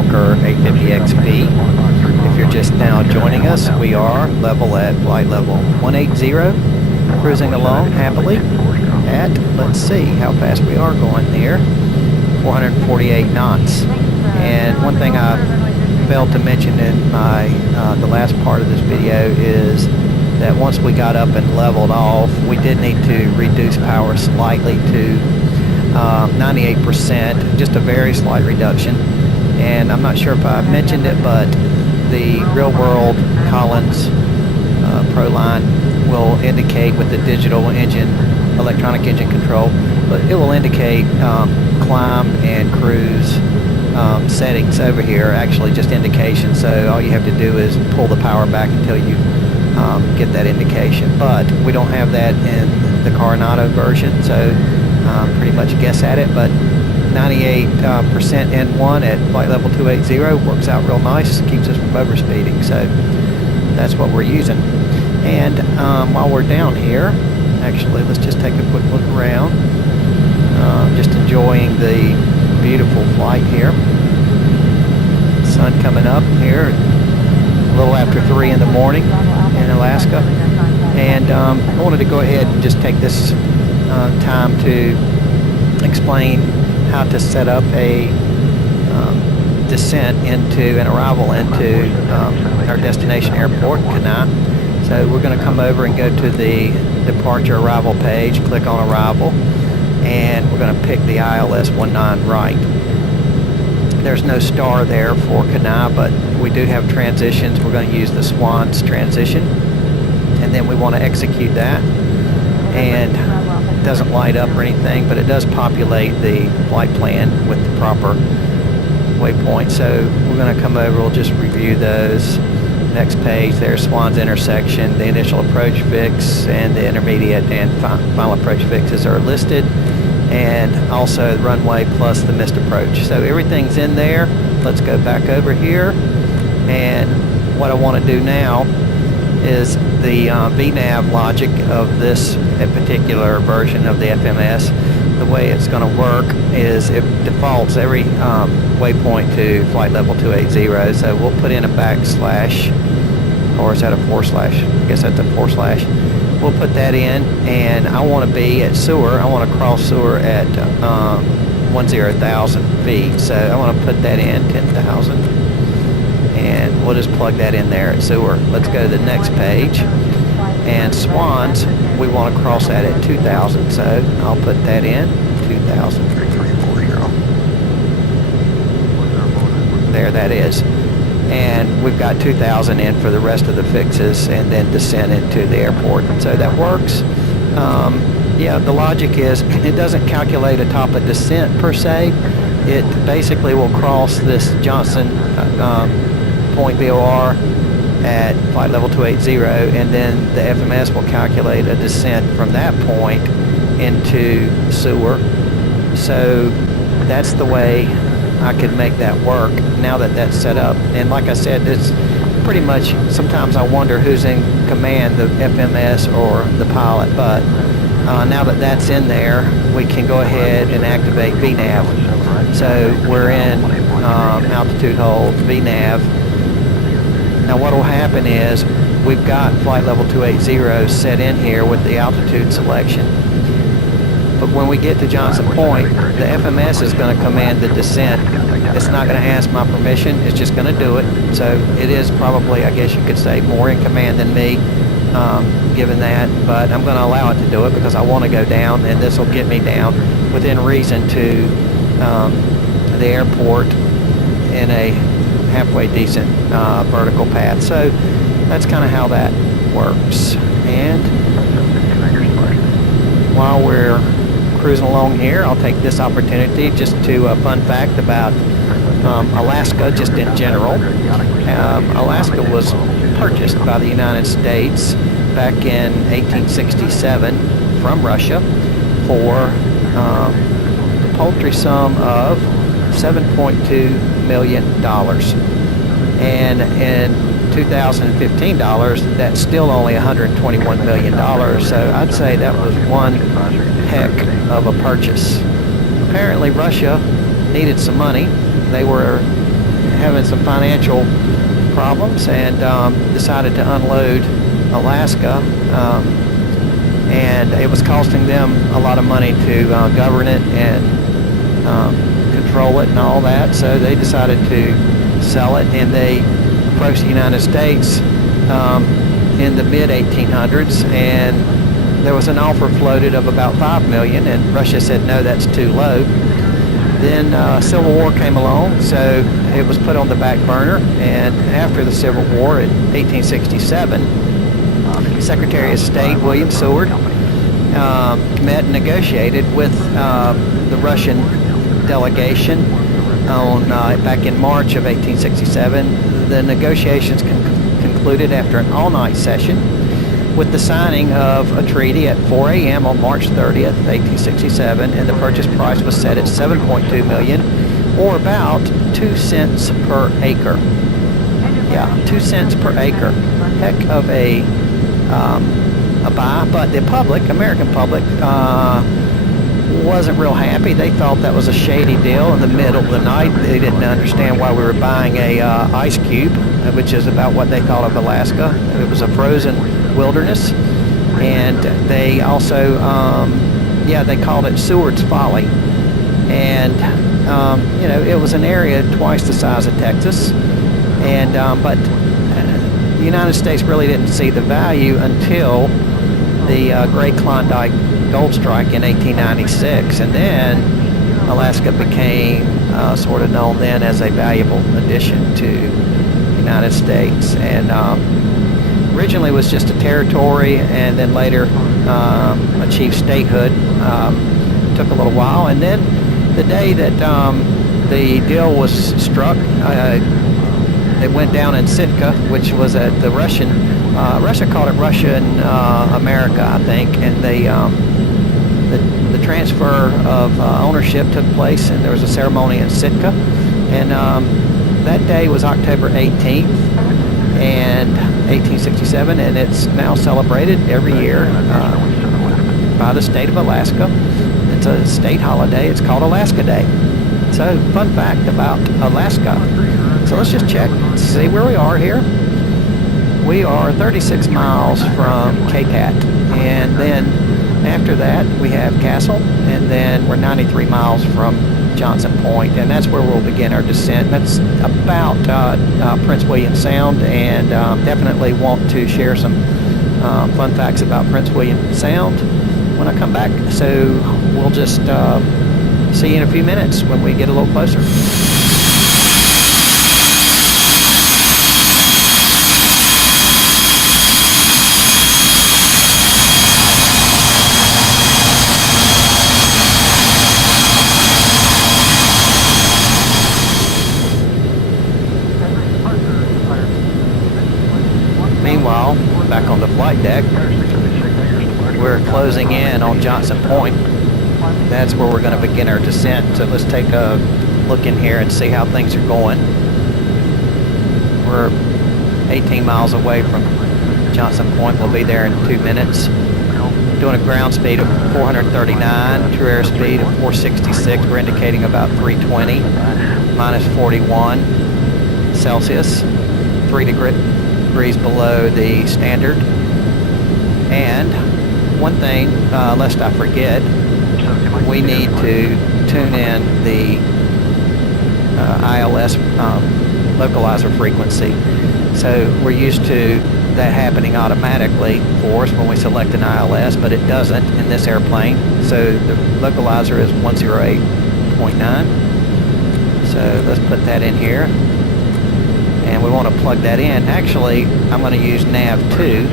Hawker 850XP. If you're just now joining us, we are level at flight level 180, cruising along happily at, let's see how fast we are going here, 448 knots. And one thing I failed to mention in my the last part of this video is that once we got up and leveled off, we did need to reduce power slightly to 98%, just a very slight reduction. And I'm not sure if I mentioned it, but the real world Collins Proline will indicate with the digital engine, electronic engine control, but it will indicate climb and cruise settings over here, actually just indication. So all you have to do is pull the power back until you get that indication. But we don't have that in the Carenado version, so pretty much guess at it. But 98% N1 at flight level 280 works out real nice, keeps us from overspeeding, so that's what we're using. And while we're down here, actually let's just take a quick look around, just enjoying the beautiful flight here. Sun coming up here a little after 3 in the morning in Alaska. And I wanted to go ahead and just take this time to explain how to set up a descent into an arrival into our destination airport, Kenai. So we're going to come over and go to the departure arrival page, click on arrival, and we're going to pick the ILS 19 right. There's no star there for Kenai, but we do have transitions. We're going to use the Swans Transition, and then we want to execute that. And it doesn't light up or anything, but it does populate the flight plan with the proper waypoint. So we're going to come over, we'll just review those. Next page, there's Swans intersection, the initial approach fix, and the intermediate and final approach fixes are listed, and also the runway plus the missed approach. So everything's in there. Let's go back over here, and what I want to do now is the VNAV logic of this particular version of the FMS. The way it's going to work is it defaults every waypoint to flight level 280. So we'll put in a backslash, or is that a forward slash? I guess that's a forward slash. We'll put that in, and I want to be at Seward. I want to cross Seward at 10,000 feet. So I want to put that in 10,000. And we'll just plug that in there at Seward. Let's go to the next page. And Swans, we want to cross that at 2,000. So I'll put that in, 2,000. There that is. And we've got 2,000 in for the rest of the fixes, and then descend into the airport. So that works. Yeah, the logic is it doesn't calculate a top of descent per se. It basically will cross this Johnson point VOR at flight level 280, and then the FMS will calculate a descent from that point into Seward. So that's the way I could make that work now that that's set up. And like I said, it's pretty much, sometimes I wonder who's in command, the FMS or the pilot, but now that that's in there, we can go ahead and activate VNAV. So we're in altitude hold, VNAV. Now what will happen is we've got flight level 280 set in here with the altitude selection. But when we get to Johnson Point, the FMS is going to command the descent. It's not going to ask my permission, it's just going to do it. So it is probably, I guess you could say, more in command than me, given that. But I'm going to allow it to do it because I want to go down, and this will get me down within reason to the airport in a halfway decent vertical path. So that's kind of how that works. And while we're cruising along here, I'll take this opportunity just to a fun fact about Alaska, just in general. Alaska was purchased by the United States back in 1867 from Russia for the paltry sum of $7.2 million. And in 2015 dollars, that's still only $121 million. So I'd say that was one heck of a purchase. Apparently Russia needed some money. They were having some financial problems and decided to unload Alaska. And it was costing them a lot of money to govern it and control it and all that. So they decided to sell it, and they approached the United States in the mid-1800s, and there was an offer floated of about $5 million, and Russia said, no, that's too low. Then Civil War came along, so it was put on the back burner, and after the Civil War in 1867, Secretary of State William Seward met and negotiated with the Russian delegation on back in March of 1867. The negotiations concluded after an all-night session with the signing of a treaty at 4 a.m. on March 30th, 1867, and the purchase price was set at $7.2 million, or about 2 cents per acre. Yeah, 2 cents per acre. Heck of a buy, but the public, American public, wasn't real happy. They thought that was a shady deal in the middle of the night. They didn't understand why we were buying a ice cube, which is about what they thought of Alaska. It was a frozen wilderness, and they also, they called it Seward's Folly. And it was an area twice the size of Texas, and but the United States really didn't see the value until the Great Klondike Gold Strike in 1896, and then Alaska became sort of known then as a valuable addition to the United States, and originally was just a territory, and then later achieved statehood. Took a little while, and then the day that the deal was struck, it went down in Sitka, which was at the Russia called it Russian America, I think, and the transfer of ownership took place, and there was a ceremony in Sitka, and that day was October 18th, and 1867, and it's now celebrated every year by the state of Alaska. It's a state holiday. It's called Alaska Day. So, fun fact about Alaska. So let's just check, see where we are here. We are 36 miles from Yakutat, and then after that we have Castle, and then we're 93 miles from Johnson Point, and that's where we'll begin our descent. That's about Prince William Sound, and definitely want to share some fun facts about Prince William Sound when I come back. So we'll just see you in a few minutes when we get a little closer. Meanwhile, back on the flight deck, we're closing in on Johnson Point. That's where we're going to begin our descent. So let's take a look in here and see how things are going. We're 18 miles away from Johnson Point. We'll be there in 2 minutes. Doing a ground speed of 439, true airspeed of 466. We're indicating about 320, minus 41 Celsius, 3 degrees below the standard. And one thing, lest I forget, we need to tune in the ILS localizer frequency. So we're used to that happening automatically for us when we select an ILS, but it doesn't in this airplane. So the localizer is 108.9. So let's put that in here. And we want to plug that in. Actually, I'm going to use nav2.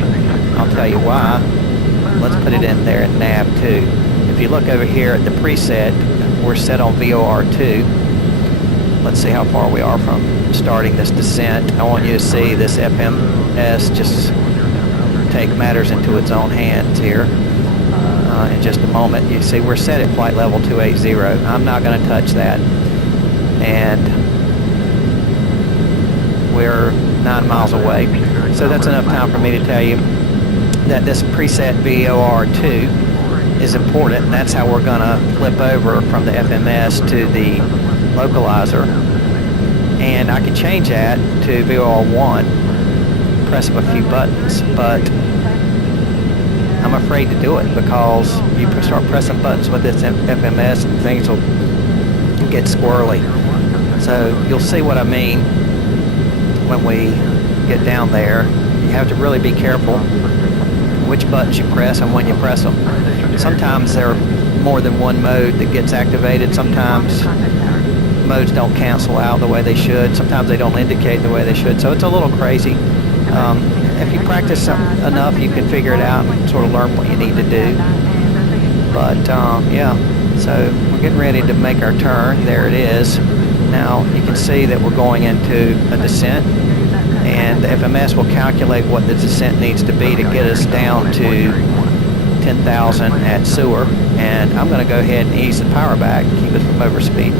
I'll tell you why. Let's put it in there at nav2. If you look over here at the preset, we're set on VOR2. Let's see how far we are from starting this descent. I want you to see this FMS just take matters into its own hands here. In just a moment, you see we're set at flight level 280. I'm not going to touch that. And we're 9 miles away. So that's enough time for me to tell you that this preset VOR2 is important, and that's how we're going to flip over from the FMS to the localizer. And I can change that to VOR1, press a few buttons, but I'm afraid to do it because you start pressing buttons with this FMS and things will get squirrely. So you'll see what I mean when we get down there. You have to really be careful which buttons you press and when you press them. Sometimes there are more than one mode that gets activated. Sometimes modes don't cancel out the way they should. Sometimes they don't indicate the way they should. So it's a little crazy. If you practice enough, you can figure it out and sort of learn what you need to do. But yeah, so we're getting ready to make our turn. There it is. Now you can see that we're going into a descent, and the FMS will calculate what the descent needs to be to get us down to 10,000 at sewer. And I'm going to go ahead and ease the power back, keep it from overspeeding.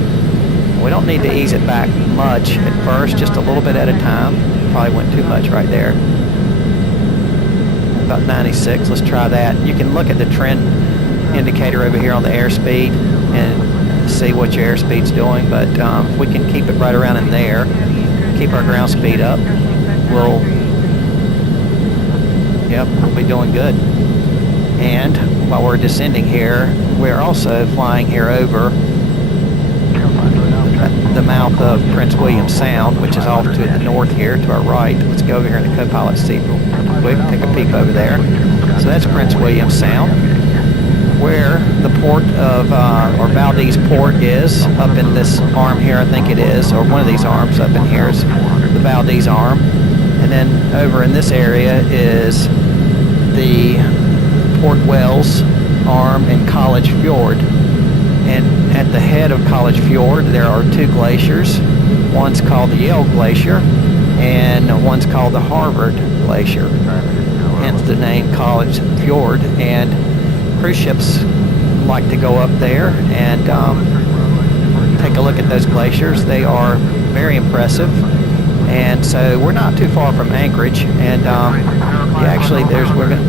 We don't need to ease it back much at first, just a little bit at a time. Probably went too much right there. About 96, let's try that. You can look at the trend indicator over here on the airspeed and see what your airspeed's doing, but if we can keep it right around in there, keep our ground speed up, we'll be doing good. And while we're descending here, we're also flying here over the mouth of Prince William Sound, which is off to the north here to our right. Let's go over here in the co-pilot seat real quick, take a peek over there. So that's Prince William Sound, where the port of, or Valdez port is, up in this arm here, I think it is, or one of these arms up in here is the Valdez arm. And then over in this area is the Port Wells arm and College Fjord. And at the head of College Fjord, there are two glaciers. One's called the Yale Glacier, and one's called the Harvard Glacier, hence the name College Fjord. And cruise ships like to go up there and take a look at those glaciers. They are very impressive. And so we're not too far from Anchorage, and actually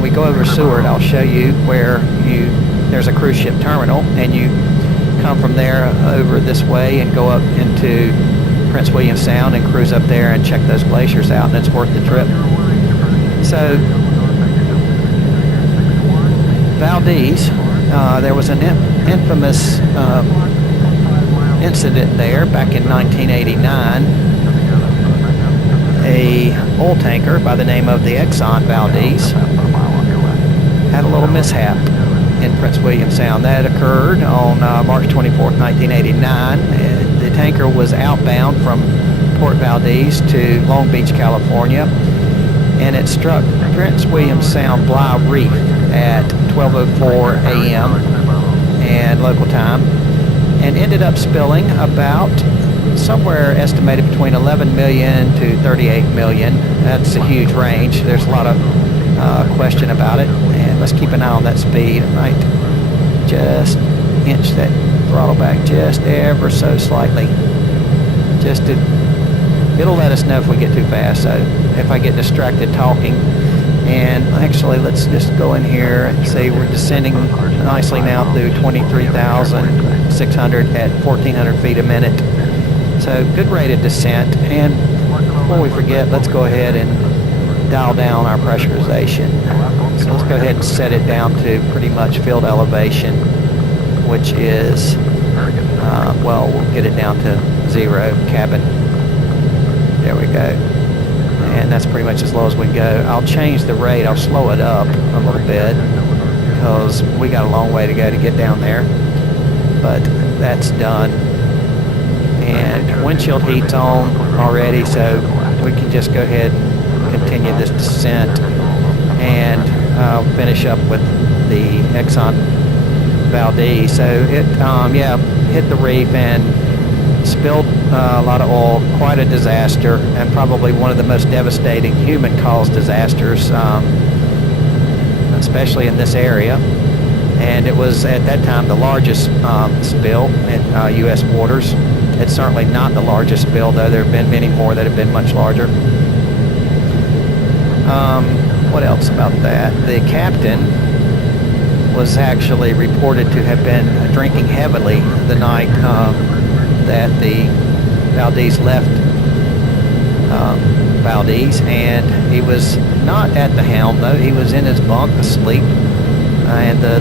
we go over Seward. I'll show you where there's a cruise ship terminal, and you come from there over this way and go up into Prince William Sound and cruise up there and check those glaciers out, and it's worth the trip. So Valdez, there was an infamous incident there back in 1989. A oil tanker by the name of the Exxon Valdez had a little mishap in Prince William Sound. That occurred on March 24th, 1989. The tanker was outbound from Port Valdez to Long Beach, California, and it struck Prince William Sound Bly Reef at 12:04 a.m. and local time, and ended up spilling about somewhere estimated between 11 million to 38 million. That's a huge range. There's a lot of question about it, and let's keep an eye on that speed. I might just inch that throttle back just ever so slightly, it'll let us know if we get too fast. So if I get distracted talking, and actually let's just go in here and see we're descending nicely now through 23,600 at 1,400 feet a minute. So good rate of descent. And before we forget, let's go ahead and dial down our pressurization. So let's go ahead and set it down to pretty much field elevation, which is, we'll get it down to 0 cabin. There we go. And that's pretty much as low as we can go. I'll change the rate. I'll slow it up a little bit because we got a long way to go to get down there. But that's done. And windshield heat's on already, so we can just go ahead and continue this descent. And I'll finish up with the Exxon Valdez. So it, hit the reef and spilled a lot of oil. Quite a disaster, and probably one of the most devastating human-caused disasters, especially in this area. And it was at that time the largest spill in U.S. waters. It's certainly not the largest spill, though there have been many more that have been much larger. What else about that? The captain was actually reported to have been drinking heavily the night that the Valdez left Valdez, and he was not at the helm, though. He was in his bunk asleep, and the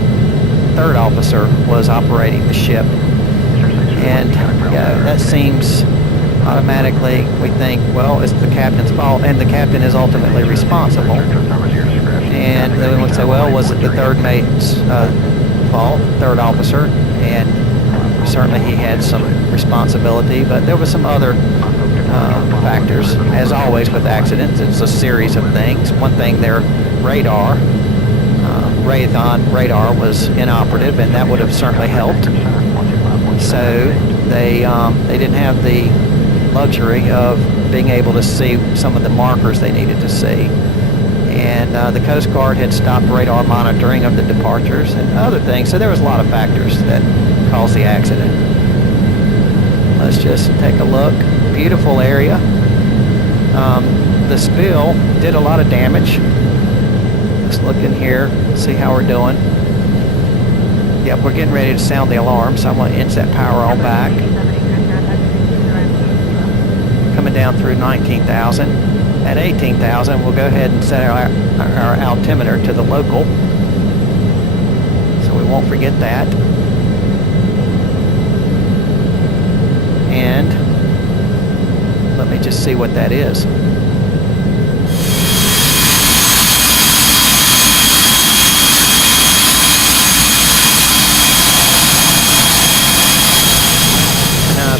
third officer was operating the ship. And that seems automatically, we think, well, it's the captain's fault, and the captain is ultimately responsible. And then we would say, well, was it the third mate's fault, third officer? And certainly he had some responsibility, but there was some other factors. As always with accidents, it's a series of things. One thing, their radar, Raytheon radar was inoperative, and that would have certainly helped. So they didn't have the luxury of being able to see some of the markers they needed to see. And the Coast Guard had stopped radar monitoring of the departures and other things. So there was a lot of factors that caused the accident. Let's just take a look. Beautiful area. The spill did a lot of damage. Let's look in here, see how we're doing. Yep, we're getting ready to sound the alarm, so I'm going to inch that power all back. Coming down through 19,000. At 18,000, we'll go ahead and set our altimeter to the local, so we won't forget that. And let me just see what that is.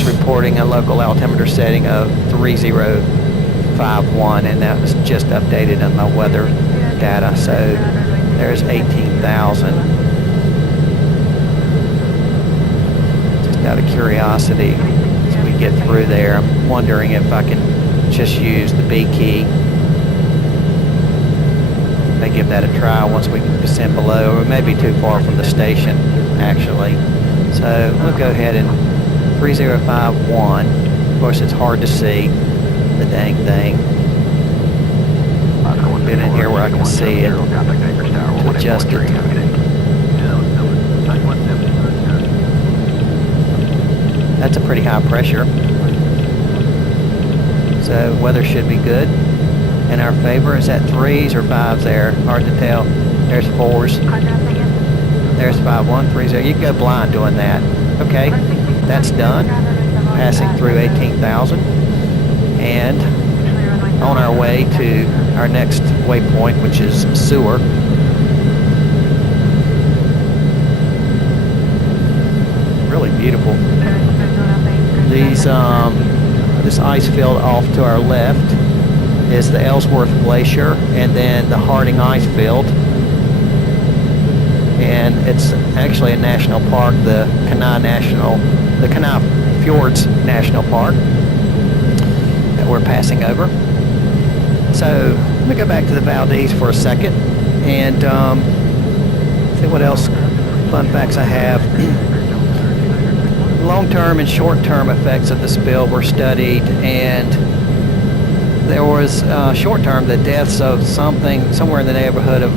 Reporting a local altimeter setting of 3051, and that was just updated on the weather data. So there's 18,000. Just out of curiosity, as we get through there, I'm wondering if I can just use the B key. May give that a try once we descend below. We may be too far from the station, actually. So we'll go ahead and 3051. Of course, it's hard to see the dang thing. Been in here where I can see it to adjust it. That's a pretty high pressure. So weather should be good in our favor. Is that 3s or 5s there? Hard to tell. There's 4s. There's 5130. You can go blind doing that. Okay. That's done, passing through 18,000, and on our way to our next waypoint, which is Sewer. Really beautiful. These, this ice field off to our left is the Ellsworth Glacier, and then the Harding ice field. And it's actually a national park, the Kenai Fjords National Park that we're passing over. So let me go back to the Valdez for a second and see what else fun facts I have. Long-term and short-term effects of the spill were studied, and there was short-term, the deaths of somewhere in the neighborhood of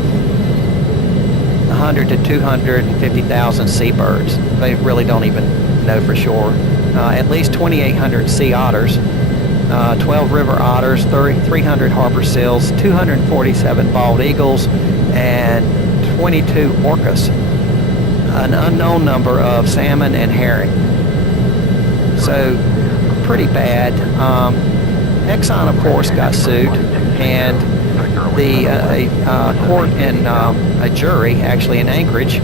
100 to 250,000 seabirds. They really don't even know for sure. At least 2,800 sea otters, 12 river otters, 300 harbor seals, 247 bald eagles, and 22 orcas. An unknown number of salmon and herring. So pretty bad. Exxon, of course, got sued, and the court in a jury, actually in Anchorage,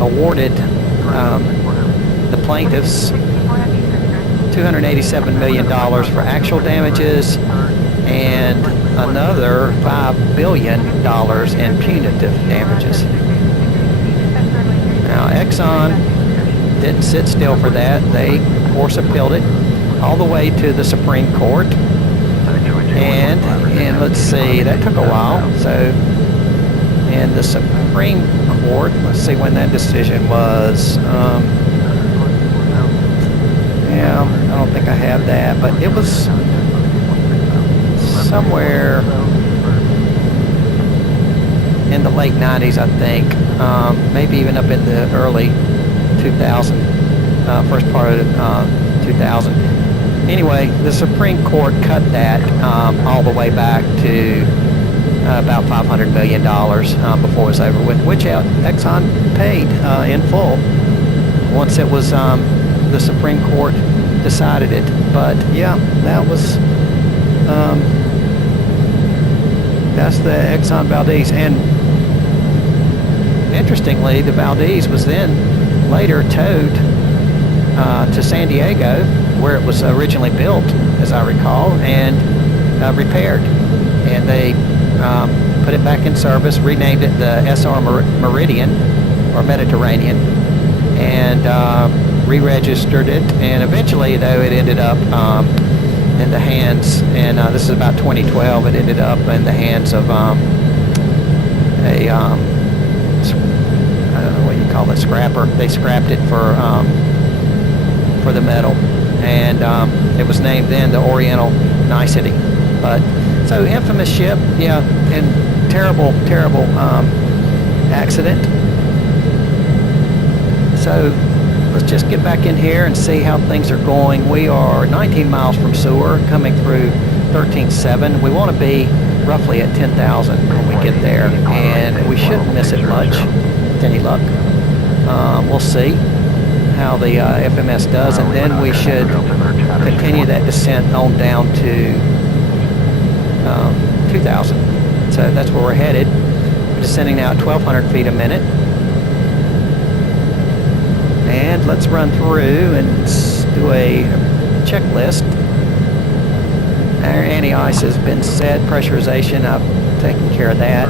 awarded the plaintiffs $287 million for actual damages and another $5 billion in punitive damages. Now, Exxon didn't sit still for that. They, of course, appealed it all the way to the Supreme Court. And let's see, that took a while. So, in the Supreme Court, let's see when that decision was. Yeah, I don't think I have that, but it was somewhere in the late 90s, I think. Maybe even up in the early 2000, first part of 2000. anyway, the Supreme Court cut that all the way back to about $500 million before it was over with, which Exxon paid in full once it was the Supreme Court decided it. But yeah, that was that's the Exxon Valdez. And interestingly, the Valdez was then later towed to San Diego, where it was originally built, as I recall, and repaired. And they put it back in service, renamed it the SR Meridian, or Mediterranean, and re-registered it. And eventually, though, it ended up in the hands, and this is about 2012, it ended up in the hands of I don't know what you call it, scrapper. They scrapped it for the metal, and it was named then the Oriental Nicety. But so infamous ship, yeah, and terrible accident. So let's just get back in here and see how things are going. We are 19 miles from Seward, coming through 13.7. We want to be roughly at 10,000 when we get there, and we shouldn't miss it much with any luck. We'll see how the FMS does, and then we should continue that descent on down to 2,000. So that's where we're headed. We're descending now at 1,200 feet a minute. And let's run through and do a checklist. Our anti-ice has been set. Pressurization, I've taken care of that.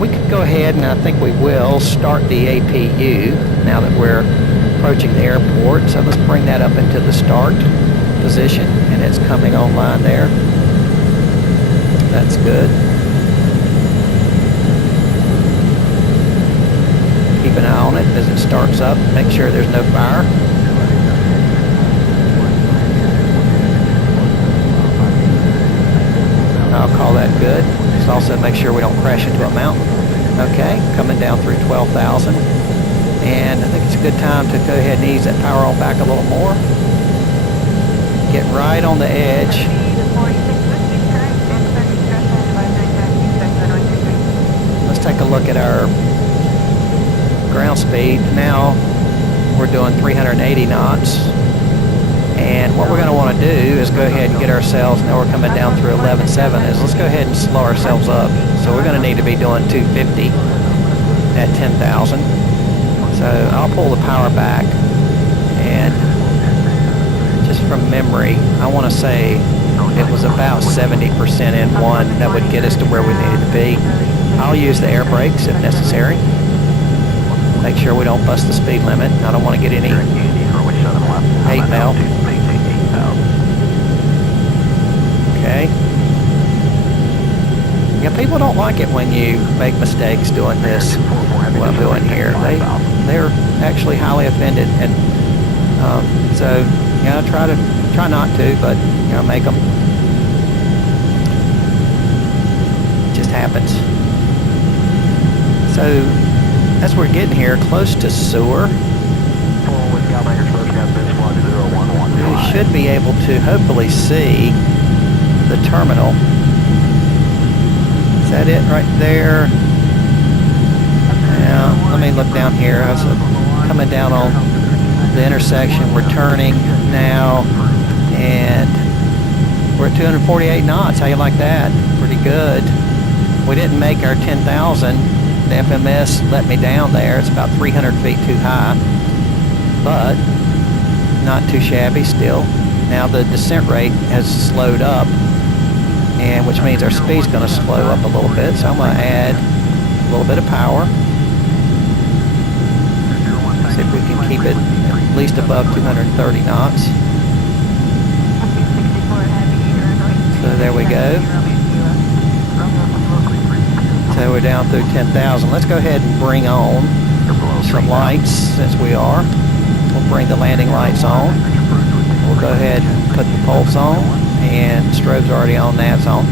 We could go ahead, and I think we will, start the APU now that we're approaching the airport. So let's bring that up into the start position, and it's coming online there. That's good. Keep an eye on it as it starts up. Make sure there's no fire. I'll call that good. Just also make sure we don't crash into a mountain. Okay, coming down through 12,000. And I think it's a good time to go ahead and ease that power on back a little more. Get right on the edge. Let's take a look at our ground speed. Now we're doing 380 knots. And what we're going to want to do is go ahead and get ourselves, now we're coming down through 11.7, is let's go ahead and slow ourselves up. So we're going to need to be doing 250 at 10,000. So I'll pull the power back, and just from memory, I want to say it was about 70% in one that would get us to where we needed to be. I'll use the air brakes if necessary. Make sure we don't bust the speed limit. I don't want to get any hate mail. Okay. Yeah, people don't like it when you make mistakes doing this, what I'm doing here. They're actually highly offended, and so you know, try not to, but you know, make them. It just happens. So as we're getting here, close to Seward, we should be able to hopefully see the terminal. Is that it right there? Now, let me look down here. I was coming down on the intersection. We're turning now, and we're at 248 knots. How you like that? Pretty good. We didn't make our 10,000. The FMS let me down there. It's about 300 feet too high, but not too shabby still. Now the descent rate has slowed up, and which means our speed's going to slow up a little bit. So I'm going to add a little bit of power. See if we can keep it at least above 230 knots. So there we go. So we're down through 10,000. Let's go ahead and bring on some lights since we are. We'll bring the landing lights on. We'll go ahead and put the pulse on, and strobe's already on, that's on.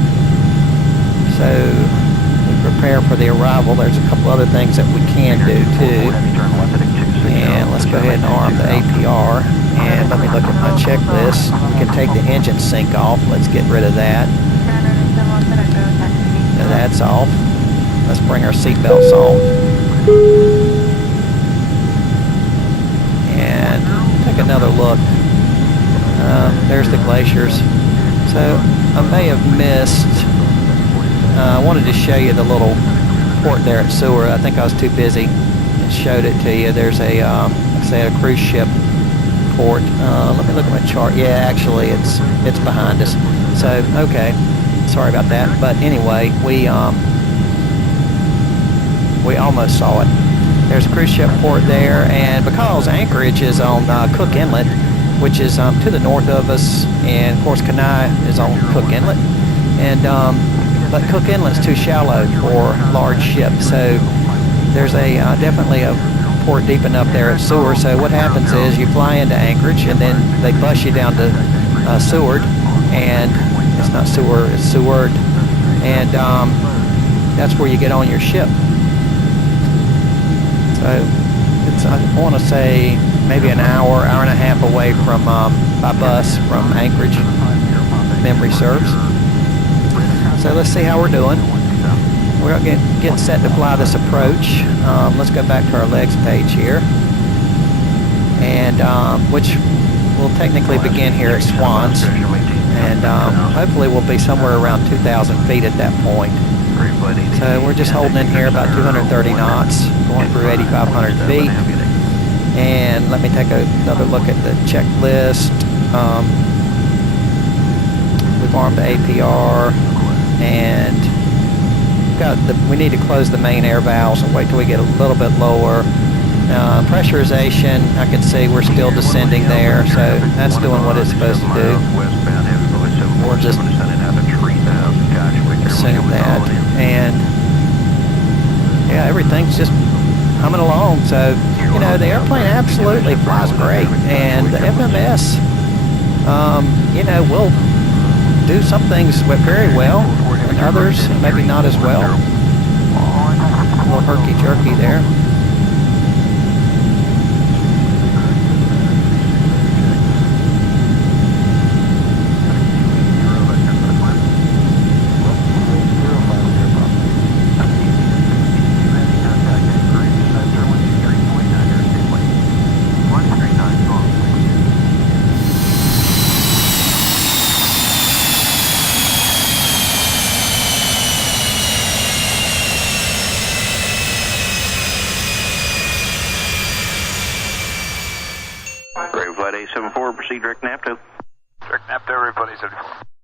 So we prepare for the arrival. There's a couple other things that we can do too. And let's go ahead and arm the APR And let me look at my checklist. We can take the engine sync off. Let's get rid of that. So that's off. Let's bring our seatbelts on. And take another look. There's the glaciers. So I may have missed. I wanted to show you the little port there at Seward. I think I was too busy and showed it to you. There's a, like I said, a cruise ship port. Let me look at my chart. Yeah, actually, it's behind us. So okay, sorry about that. But anyway, we almost saw it. There's a cruise ship port there, and because Anchorage is on Cook Inlet, which is to the north of us, and of course Kenai is on Cook Inlet, and but Cook Inlet's too shallow for large ships, so there's a definitely a port deep enough there at Seward. So what happens is you fly into Anchorage, and then they bus you down to Seward, and it's not Seward, it's Seward, and that's where you get on your ship. So it's, I want to say, maybe an hour and a half away from by bus from Anchorage, memory serves. So let's see how we're doing. We're getting set to fly this approach. Let's go back to our legs page here, and which will technically begin here at Swans, and hopefully we'll be somewhere around 2,000 feet at that point. So we're just holding in here about 230 knots, going through 8,500 feet. And let me take another look at the checklist. We've armed the APR, and we need to close the main air valves and wait till we get a little bit lower. Pressurization, I can see we're still descending there, so that's doing what it's supposed to do. We'll just assume that, and yeah, everything's just humming along. So you know, the airplane absolutely flies great, and the FMS, you know, will do some things very well, and others maybe not as well. A little herky-jerky there. Flight A74, proceed direct NAPTO. Direct NAPTO, everybody 74.